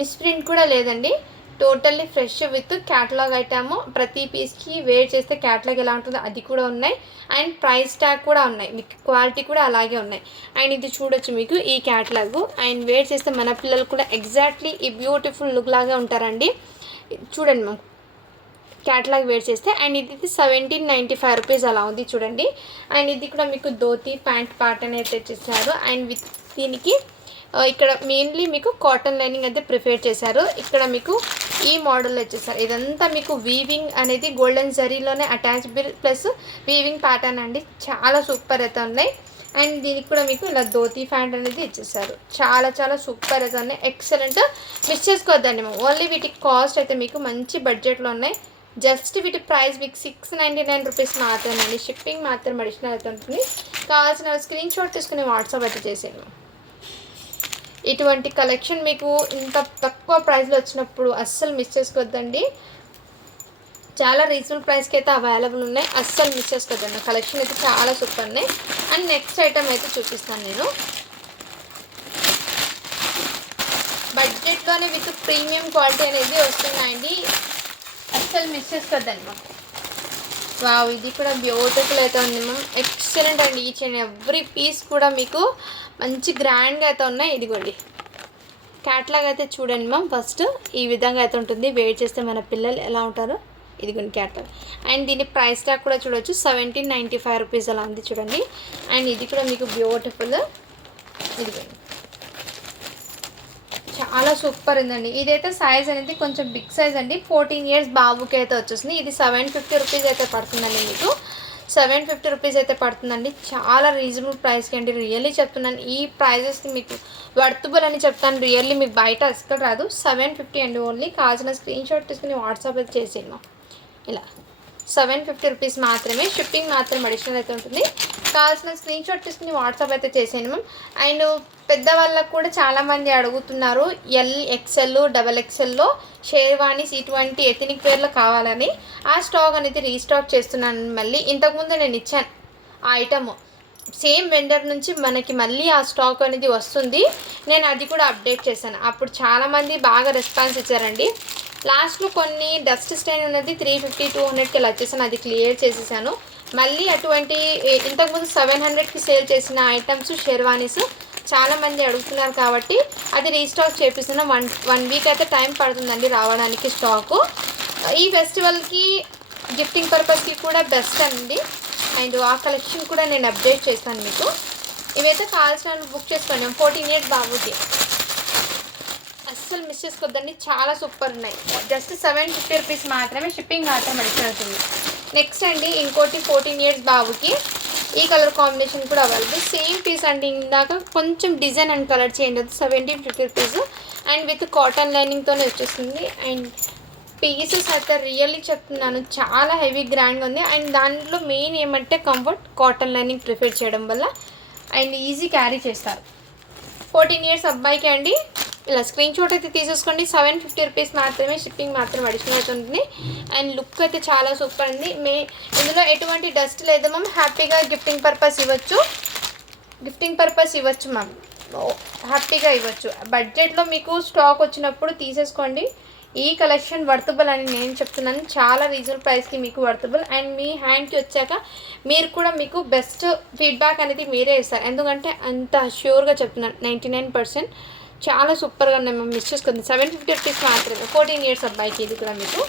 మిస్ప్రింట్ కూడా లేదండి. Totally fresh with catalogue item. ప్రతి పీస్కి వేర్ చేస్తే క్యాటలాగ్ ఎలా ఉంటుందో అది కూడా ఉన్నాయి. అండ్ ప్రైస్ ట్యాగ్ కూడా ఉన్నాయి. మీకు క్వాలిటీ కూడా అలాగే ఉన్నాయి. అండ్ ఇది చూడొచ్చు మీకు ఈ క్యాటలాగ్. అండ్ వేర్ చేస్తే మన పిల్లలు కూడా ఎగ్జాక్ట్లీ ఈ బ్యూటిఫుల్ లుక్ లాగా ఉంటారండి. చూడండి మ్యామ్ క్యాటలాగ్ వేర్ చేస్తే. అండ్ ఇది 1795 రూపీస్ అలా ఉంది చూడండి. అండ్ ఇది కూడా మీకు ధోతీ ప్యాంట్ ప్యాటర్న్ అయితే తెచ్చేసారు. అండ్ విత్ దీనికి ఇక్కడ మెయిన్లీ మీకు కాటన్ లైనింగ్ అయితే ప్రిఫేర్ చేశారు. ఇక్కడ మీకు ఈ మోడల్ వచ్చేసారు. ఇదంతా మీకు వీవింగ్ అనేది golden జరీలోనే attachable plus weaving pattern అండి. చాలా సూపర్ అయితే ఉన్నాయి. అండ్ దీనికి కూడా మీకు ఇలా ధోతీ ప్యాంట్ అనేది ఇచ్చేసారు. చాలా చాలా సూపర్ అయితే ఉన్నాయి. ఎక్సలెంట్. మిస్ చేసుకోవద్దండి మేము. ఓన్లీ వీటికి కాస్ట్ అయితే మీకు మంచి బడ్జెట్లో ఉన్నాయి. జస్ట్ వీటి ప్రైస్ మీకు 699 రూపీస్ మాత్రమే అండి. షిప్పింగ్ మాత్రం అడిషనల్ అయితే ఉంటుంది. కావాల్సిన స్క్రీన్ షాట్ తీసుకుని వాట్సాప్ అయితే చేసేయండి. ఇటువంటి కలెక్షన్ మీకు ఇంత తక్కువ ప్రైస్లో వచ్చినప్పుడు అస్సలు మిస్ చేసుకోవద్దండి. చాలా రీజనబుల్ ప్రైస్కి అయితే అవైలబుల్ ఉన్నాయి. అస్సలు మిస్ చేసుకోవద్దండి. కలెక్షన్ అయితే చాలా సూపర్ ఉన్నాయి. అండ్ నెక్స్ట్ ఐటమ్ అయితే చూపిస్తాను నేను. దాంట్లోనే విత్ ప్రీమియం క్వాలిటీ అనేది వస్తున్నాయండి, అస్సలు మిస్ చేసుకోవద్దండి మ్యామ్. వావ్, ఇది కూడా బ్యూటిఫుల్ అయితే ఉంది మ్యామ్, ఎక్సలెంట్ అండి. ఈచ్ అండ్ ఎవ్రీ పీస్ కూడా మీకు మంచి గ్రాండ్గా అయితే ఉన్నాయి. ఇదిగోండి క్యాట్లాగ్ అయితే చూడండి మ్యామ్. ఫస్ట్ ఈ విధంగా అయితే ఉంటుంది, వెయిట్ చేస్తే మన పిల్లలు ఎలా ఉంటారో. ఇదిగోండి క్యాట్లాగ్. అండ్ దీని ప్రైస్ ట్యాగ్ కూడా చూడవచ్చు, 1795 రూపీస్ అలా ఉంది చూడండి. అండ్ ఇది కూడా మీకు బ్యూటిఫుల్, ఇదిగోండి చాలా సూపర్ ఉందండి. ఇదైతే సైజ్ అనేది కొంచెం బిగ్ సైజ్ అండి, 14 ఇయర్స్ బాబుకి అయితే వచ్చేసింది. ఇది 750 రూపీస్ అయితే పడుతుందండి, మీకు 750 రూపీస్ అయితే పడుతుందండి. చాలా రీజనబుల్ ప్రైస్కి అండి, రియల్లీ చెప్తున్నాను. ఈ ప్రైజెస్కి మీకు వర్తబుల్ అని చెప్తాను, రియల్లీ మీకు బయట అసలు రాదు. 750 అండి ఓన్లీ. కావాల్సిన స్క్రీన్ షాట్ తీసుకుని వాట్సాప్ అయితే చేసేయండి ఇలా. 750 రూపీస్ మాత్రమే, షిప్పింగ్ మాత్రం అడిషనల్ అయితే ఉంటుంది. కావాల్సిన స్క్రీన్ షాట్ తీసుకుని వాట్సాప్ అయితే చేసేయండి మ్యామ్. అండ్ పెద్దవాళ్ళకు కూడా చాలామంది అడుగుతున్నారు, ఎక్స్ఎల్, XXLలో షేర్వానీస్ ఇటువంటి ఎథనిక్ వేర్లో కావాలని. ఆ స్టాక్ అనేది రీస్టాక్ చేస్తున్నాను మళ్ళీ. ఇంతకుముందు నేను ఇచ్చాను ఆ ఐటమ్, సేమ్ వెండర్ నుంచి మనకి మళ్ళీ ఆ స్టాక్ అనేది వస్తుంది. నేను అది కూడా అప్డేట్ చేశాను. అప్పుడు చాలామంది బాగా రెస్పాన్స్ ఇచ్చారండి. లాస్ట్లో కొన్ని డస్ట్ స్టైన్ అనేది 350, 200కి ఇలా వచ్చేసాను, అది క్లియర్ చేసేసాను. మళ్ళీ అటువంటి ఇంతకుముందు 700కి సేల్ చేసిన ఐటమ్స్ షేర్వానీస్ చాలామంది అడుగుతున్నారు కాబట్టి అది రీస్టాక్ చేపిస్తున్నాం. వన్ వీక్ అయితే టైం పడుతుందండి రావడానికి స్టాకు. ఈ ఫెస్టివల్కి గిఫ్టింగ్ పర్పస్కి కూడా బెస్ట్ అండి. అండ్ ఆ కలెక్షన్ కూడా నేను అప్డేట్ చేస్తాను మీకు. ఇవైతే కావాల్సిన బుక్ చేసుకోండి. 14 ఇయర్స్ బాబుకి అస్సలు మిస్ చేసుకోవద్దండి, చాలా సూపర్ ఉన్నాయి. జస్ట్ 750 రూపీస్ మాత్రమే, షిప్పింగ్ మాత్రం అడిషనల్ అవుతుంది. నెక్స్ట్ అండి ఇంకోటి 14 ఇయర్స్ బాబుకి ఈ కలర్ కాంబినేషన్ కూడా అవైలబుల్. సేమ్ పీస్ అండి, ఇందాక కొంచెం డిజైన్ అండ్ కలర్ చేంజ్ అవుతుంది. 1750 రూపీస్ అండ్ విత్ కాటన్ లైనింగ్తోనే వచ్చేస్తుంది. అండ్ పీసెస్ అయితే రియల్లీ చెప్తున్నాను, చాలా హెవీ గ్రాండ్గా ఉంది. అండ్ దాంట్లో మెయిన్ ఏమంటే కంఫర్ట్, కాటన్ లైనింగ్ ప్రిఫర్ చేయడం వల్ల అండ్ ఈజీ క్యారీ చేస్తారు. 14 ఇయర్స్ అబ్బాయికి అండి. ఇలా స్క్రీన్ షాట్ అయితే తీసేసుకోండి. 750 రూపీస్ మాత్రమే, షిప్పింగ్ మాత్రం అడిషనల్ అవుతుంది. అండ్ లుక్ అయితే చాలా సూపర్ ఉంది. ఇందులో ఎటువంటి డస్ట్ లేదు మ్యామ్. హ్యాపీగా గిఫ్టింగ్ పర్పస్ ఇవ్వచ్చు మ్యామ్, హ్యాపీగా ఇవ్వచ్చు. బడ్జెట్లో మీకు స్టాక్ వచ్చినప్పుడు తీసేసుకోండి. ఈ కలెక్షన్ వర్తబుల్ అని నేను చెప్తున్నాను, చాలా రీజనబుల్ ప్రైస్కి మీకు వర్తబుల్. అండ్ మీ హ్యాండ్కి వచ్చాక మీరు కూడా మీకు బెస్ట్ ఫీడ్బ్యాక్ అనేది మీరే ఇస్తారు, ఎందుకంటే అంత ష్యూర్గా చెప్తున్నాను. 99% చాలా సూపర్గా ఉన్నాయి మేము, మిస్ చేసుకుంది. 750 రూపీస్ మాత్రమే, 14 ఇయర్స్ అబ్బాయికి. ఇది కూడా మీకు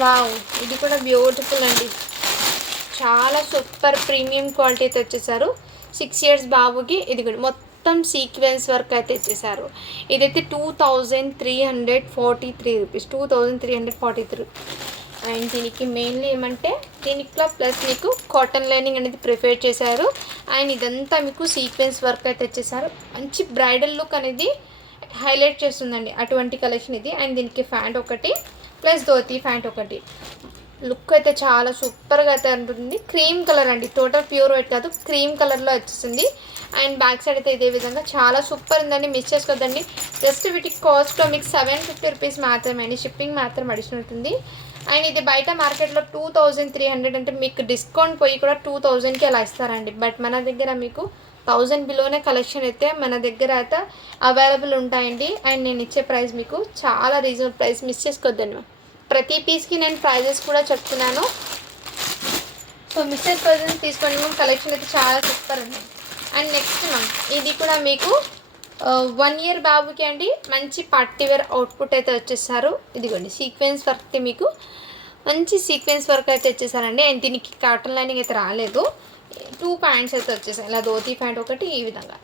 వావ్, ఇది కూడా బ్యూటిఫుల్ అండి, చాలా సూపర్ ప్రీమియం క్వాలిటీ అయితే వచ్చేసారు. 6 ఇయర్స్ బాబుకి. ఇది కూడా మొత్తం సీక్వెన్స్ వర్క్ అయితే ఇచ్చేసారు. ఇదైతే 2343 రూపీస్, 2343. అండ్ దీనికి మెయిన్లీ ఏమంటే దీనిలో ప్లస్ మీకు కాటన్ లైనింగ్ అనేది ప్రిఫర్ చేశారు. అండ్ ఇదంతా మీకు సీక్వెన్స్ వర్క్ అయితే ఇచ్చేసారు. మంచి బ్రైడల్ లుక్ అనేది హైలైట్ చేస్తుందండి అటువంటి కలెక్షన్ ఇది. అండ్ దీనికి ప్యాంట్ ఒకటి ప్లస్ ధోతి ప్యాంట్ ఒకటి. లుక్ అయితే చాలా సూపర్గా అయితే ఉంటుంది. క్రీమ్ కలర్ అండి, టోటల్ ప్యూర్ వైట్ కాదు, క్రీమ్ కలర్లో వచ్చేసింది. అండ్ బ్యాక్ సైడ్ అయితే ఇదే విధంగా చాలా సూపర్ ఉందండి, మిస్ చేసుకోవద్దండి. జస్ట్ వీటికి కాస్ట్ మీకు 750 రూపీస్ మాత్రమే అండి, షిప్పింగ్ మాత్రం అడిషనల్ ఉంటుంది. అండ్ ఇది బయట మార్కెట్లో 2300 అంటే మీకు డిస్కౌంట్ పోయి కూడా 2000కి అలా ఇస్తారండి. బట్ మన దగ్గర మీకు 1000 బిలోనే కలెక్షన్ అయితే మన దగ్గర అయితే అవైలబుల్ ఉంటాయండి. అండ్ నేను ఇచ్చే ప్రైస్ మీకు చాలా రీజనబుల్ ప్రైస్, మిస్ చేసుకోవద్దండి. ప్రతి పీస్కి నేను ప్రైజెస్ కూడా చెప్తున్నాను, సో మిస్ చేసుకోవద్దని తీసుకోండి మ్యామ్. కలెక్షన్ అయితే చాలా సూపర్ ఉంది. అండ్ నెక్స్ట్ మ్యామ్ ఇది కూడా మీకు 1 ఇయర్ బాబుకి అండి, మంచి పార్టీవేర్ అవుట్పుట్ అయితే వచ్చేసారు. ఇదిగోండి సీక్వెన్స్ వర్క్కి మీకు మంచి సీక్వెన్స్ వర్క్ అయితే వచ్చేసారండి. అండ్ దీనికి కాటన్ లైనింగ్ అయితే రాలేదు. 2 ప్యాంట్స్ అయితే వచ్చేసాయి, ఇలా ధోతి ప్యాంట్ ఒకటి, ఈ విధంగా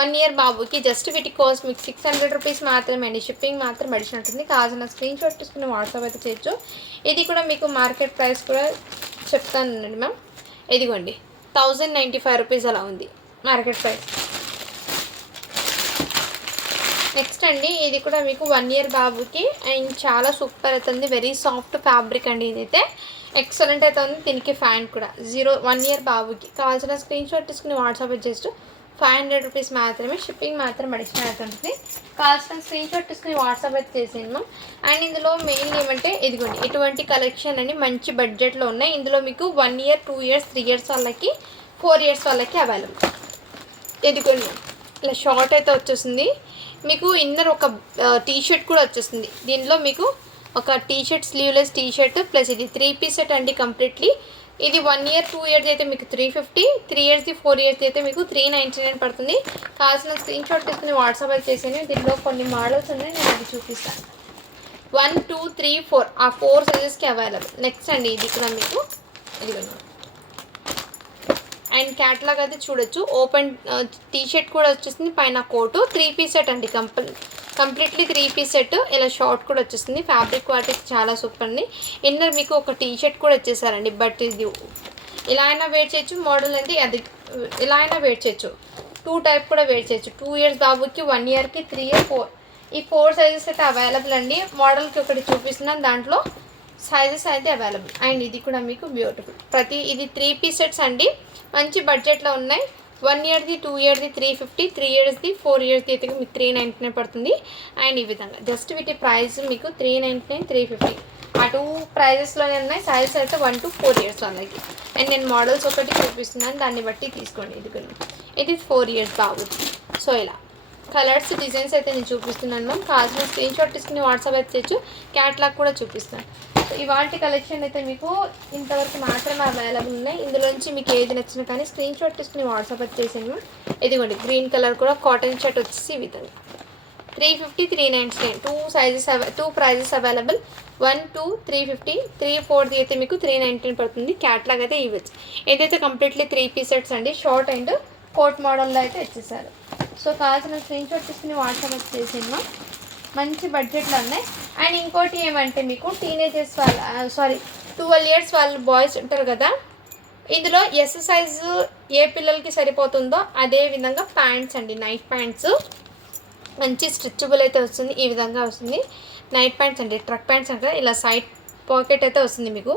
1 ఇయర్ బాబుకి. జస్ట్ వీటి కాస్ట్ మీకు 600 రూపీస్ మాత్రమే అండి, షిప్పింగ్ మాత్రం అడిషనల్ ఉంటుంది. కావాల్సిన స్క్రీన్ షాట్ తీసుకుని వాట్సాప్ అయితే చేయొచ్చు. ఇది కూడా మీకు మార్కెట్ ప్రైస్ కూడా చెప్తానండి మ్యామ్. ఇదిగోండి 1095 రూపీస్ అలా ఉంది మార్కెట్ ప్రైస్. నెక్స్ట్ అండి ఇది కూడా మీకు 1 ఇయర్ బాబుకి. అండ్ చాలా సూపర్ అవుతుంది, వెరీ సాఫ్ట్ ఫ్యాబ్రిక్ అండి, ఇదైతే ఎక్సలెంట్ అయితే ఉంది. దీనికి ఫ్యాన్ కూడా 1 ఇయర్ బాబుకి. కావాల్సిన స్క్రీన్ షాట్ తీసుకుని వాట్సాప్ జస్ట్ 500 రూపీస్ మాత్రమే, షిప్పింగ్ మాత్రం అడిషనల్ అవుతుంది. కావాల్సిన స్క్రీన్ షాట్ తీసుకుని వాట్సాప్ అయితే చేసేయండి మ్యామ్. అండ్ ఇందులో మెయిన్ ఏమంటే ఇదిగోండి ఇటువంటి కలెక్షన్ అండి, మంచి బడ్జెట్లో ఉన్నాయి. ఇందులో మీకు 1 ఇయర్, 2 ఇయర్స్, 3 ఇయర్స్ వాళ్ళకి, 4 ఇయర్స్ వాళ్ళకి అవైలబుల్. ఇదిగోండి ఇలా షార్ట్ అయితే వచ్చేస్తుంది మీకు. ఇన్నర్ ఒక టీ షర్ట్ కూడా వచ్చేస్తుంది దీనిలో మీకు. ఒక T shirt, sleeveless T shirt plus ఇది 3 పీస్ సెట్ అండి కంప్లీట్లీ. ఇది 1 ఇయర్ 2 ఇయర్స్ అయితే మీకు 350, 3 ఇయర్స్ది 4 ఇయర్స్ అయితే మీకు 399 పడుతుంది. కావాల్సిన స్క్రీన్ షాట్ తీసుకుని వాట్సాప్ అయితే చేసాను. దీనిలో కొన్ని మోడల్స్ ఉన్నాయి, నేను అది చూపిస్తాను. 1 2 3 4 ఆ 4 సైజెస్కి అవైలబుల్. నెక్స్ట్ అండి ఇది కూడా మీకు ఇదిగోండి. అండ్ క్యాట్లాగ్ అయితే చూడొచ్చు. ఓపెన్ టీ షర్ట్ కూడా వచ్చేసింది, పైన కోటు. 3 పీస్ సెట్ అండి కంప్లీట్లీ 3 పీస్ సెట్. ఇలా షార్ట్ కూడా వచ్చేస్తుంది. ఫ్యాబ్రిక్ క్వాలిటీ చాలా సూపర్ అండి. ఇన్నర్ మీకు ఒక టీ షర్ట్ కూడా వచ్చేసారండి. బట్ ఇది ఇలా అయినా వేర్ చేయొచ్చు. మోడల్ అంటే అది ఇలా అయినా వేర్ చేయొచ్చు. 2 టైప్ కూడా వేర్ చేయొచ్చు. 2 ఇయర్స్ బాబుకి, 1 ఇయర్కి, 3 ఇయర్ 4 ఈ 4 సైజెస్ అయితే అవైలబుల్ అండి. మోడల్కి ఒకటి చూపిస్తున్నాను, దాంట్లో సైజెస్ అయితే అవైలబుల్. అండ్ ఇది కూడా మీకు బ్యూటిఫుల్. ఇది 3 పీస్ సెట్స్ అండి. మంచి బడ్జెట్లో ఉన్నాయి. 1 ఇయర్ది, 2 ఇయర్ది 350, 3 ఇయర్స్ది 4 ఇయర్స్ది అయితే మీకు 399 పడుతుంది. అండ్ ఈ విధంగా జస్ట్ వీటి ప్రైస్ మీకు 399, 350 ఆ 2 ప్రైజెస్లోనే ఉన్నాయి. సైజెస్ అయితే 1 to 4 ఇయర్స్ వాళ్ళకి. అండ్ నేను మోడల్స్ ఒకటి చూపిస్తున్నాను, దాన్ని బట్టి తీసుకోండి. ఇది 4 ఇయర్స్ బాబు. సో ఇలా కలర్స్, డిజైన్స్ అయితే నేను చూపిస్తున్నాను మ్యామ్. కావాల్సిన స్క్రీన్ షాట్ తీసుకుని వాట్సాప్ అయితే తెచ్చు. క్యాట్లాగ్ కూడా చూపిస్తాను. సో ఇవాళ కలెక్షన్ అయితే మీకు ఇంతవరకు మాత్రమే అవైలబుల్ ఉన్నాయి. ఇందులోంచి మీకు ఏది నచ్చినా కానీ స్క్రీన్ షాట్ తీసుకుని వాట్సాప్ అయితే చేసాను. ఇదిగోండి గ్రీన్ కలర్ కూడా కాటన్ షర్ట్ వచ్చేసి ఈ విధంగా 350, 399 2 సైజెస్ 2 ప్రైజెస్ అవైలబుల్. 1 2 350, 3 4ది అయితే మీకు 399 పడుతుంది. క్యాట్లాగ్ అయితే ఇవ్వచ్చు. ఏదైతే కంప్లీట్లీ 3 పీస్ సెట్స్ అండి. షార్ట్ అండ్ కోట్ మోడల్లో అయితే వచ్చేసారు. సో కావాల్సిన స్క్రీన్ షాట్ తీసుకుని వాట్సాప్ అయితే చేసాను. మంచి బడ్జెట్లో ఉన్నాయి. అండ్ ఇంకోటి ఏమంటే మీకు టీనేజర్స్ వాళ్ళు 12 ఇయర్స్ వాళ్ళు బాయ్స్ ఉంటారు కదా, ఇందులో ఎస్ సైజు ఏ పిల్లలకి సరిపోతుందో అదే విధంగా ప్యాంట్స్ అండి. నైట్ ప్యాంట్స్ మంచి స్ట్రెచబుల్ అయితే వస్తుంది. ఈ విధంగా వస్తుంది నైట్ ప్యాంట్స్ అండి. ట్రక్ ప్యాంట్స్ అంటే ఇలా సైడ్ పాకెట్ అయితే వస్తుంది మీకు.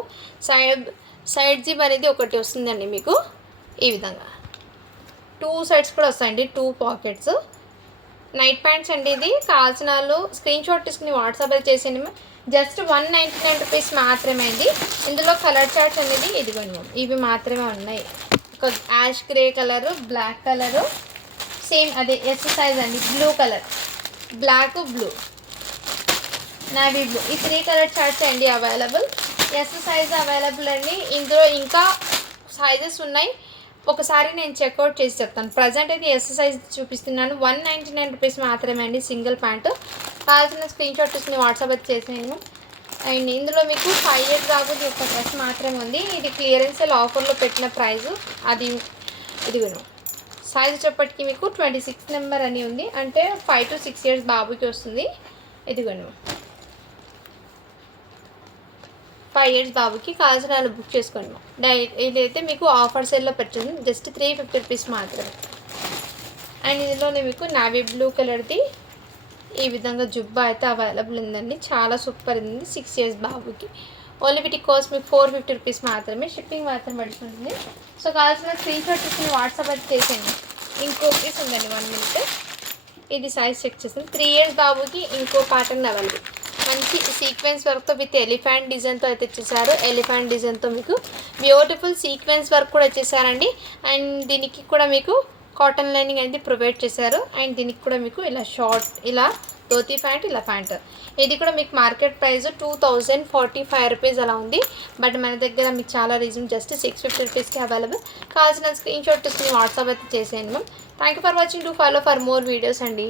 సైడ్ జిప్ అనేది ఒకటి వస్తుందండి మీకు. ఈ విధంగా 2 సైడ్స్ కూడా వస్తాయండి, 2 పాకెట్స్. నైట్ ప్యాంట్స్ అండి. ఇది కావాల్సిన వాళ్ళు స్క్రీన్ షాట్ తీసుకుని వాట్సాప్ అయితే చేసేయండి. జస్ట్ 199 రూపీస్ మాత్రమే అండి. ఇందులో కలర్ చార్ట్స్ అనేది ఇదిగోండి, ఇవి మాత్రమే ఉన్నాయి. ఒక ash grey colour, black colour, same అదే ఎస్ సైజ్ అండి. Blue colour, black, blue, navy blue, ఈ 3 కలర్ చార్ట్స్ అండి అవైలబుల్. ఎస్ సైజ్ అవైలబుల్ అండి. ఇందులో ఇంకా సైజెస్ ఉన్నాయి, ఒకసారి నేను చెక్అవుట్ చేసి చెప్తాను. ప్రజెంట్ అయితే ఎస్ సైజ్ చూపిస్తున్నాను. 199 రూపీస్ మాత్రమే అండి సింగిల్ ప్యాంటు. కావాల్సిన స్క్రీన్ షాట్ తీసుకుని వాట్సాప్ అయితే చేసాను. అండ్ ఇందులో మీకు 5 ఇయర్స్ కాబట్టి ఒక డ్రెస్ మాత్రమే ఉంది. ఇది క్లియరెన్స్ సేల్ ఆఫర్లో పెట్టిన ప్రైజు. అది ఇదిగోను సైజు చెప్పటికి మీకు 26 నెంబర్ అని ఉంది, అంటే 5 to 6 ఇయర్స్ బాబుకి వస్తుంది. ఇదిగోను 5 ఇయర్స్ బాబుకి కావాల్సిన వాళ్ళు బుక్ చేసుకోండి. ఇదైతే మీకు ఆఫర్ సేల్లో పెట్టింది, జస్ట్ 350 రూపీస్ మాత్రమే. అండ్ ఇందులోనే మీకు నావీ బ్లూ కలర్ది ఈ విధంగా జుబ్బా అయితే అవైలబుల్ ఉందండి. చాలా సూపర్ ఉంది 6 ఇయర్స్ బాబుకి. ఓన్లీ వీటి కాస్ట్ మీకు 450 రూపీస్ మాత్రమే. షిప్పింగ్ మాత్రం పడుతుంది. సో కావాల్సిన స్క్రీన్ షాట్ తీసుకుని వాట్సాప్ అయితే చేసేయండి. ఇంకో పీస్ ఉందండి 1 మినిట్. ఇది సైజ్ చెక్ చేసింది. 3 ఇయర్స్ బాబుకి ఇంకో ప్యాటర్న్ అవైలబుల్. మంచి సీక్వెన్స్ వర్క్తో విత్ ఎలిఫెంట్ డిజైన్తో అయితే ఇచ్చేసారు. ఎలిఫెంట్ డిజైన్తో మీకు బ్యూటిఫుల్ సీక్వెన్స్ వర్క్ కూడా ఇచ్చేసారండి. అండ్ దీనికి కూడా మీకు కాటన్ లైనింగ్ అనేది ప్రొవైడ్ చేశారు. అండ్ దీనికి కూడా మీకు ఇలా షార్ట్, ఇలా ధోతీ ప్యాంట్, ఇలా ప్యాంట్. ఇది కూడా మీకు మార్కెట్ ప్రైస్ 2045 రూపీస్ అలా ఉంది. బట్ మన దగ్గర మీకు చాలా రీజన్ జస్ట్ 650 రూపీస్కి అవైలబుల్. కావాల్సిన స్క్రీన్ షాట్ తీసుకుని వాట్సాప్ అయితే చేసేయండి ma'am. Thank you for watching. Do follow for more videos అండి.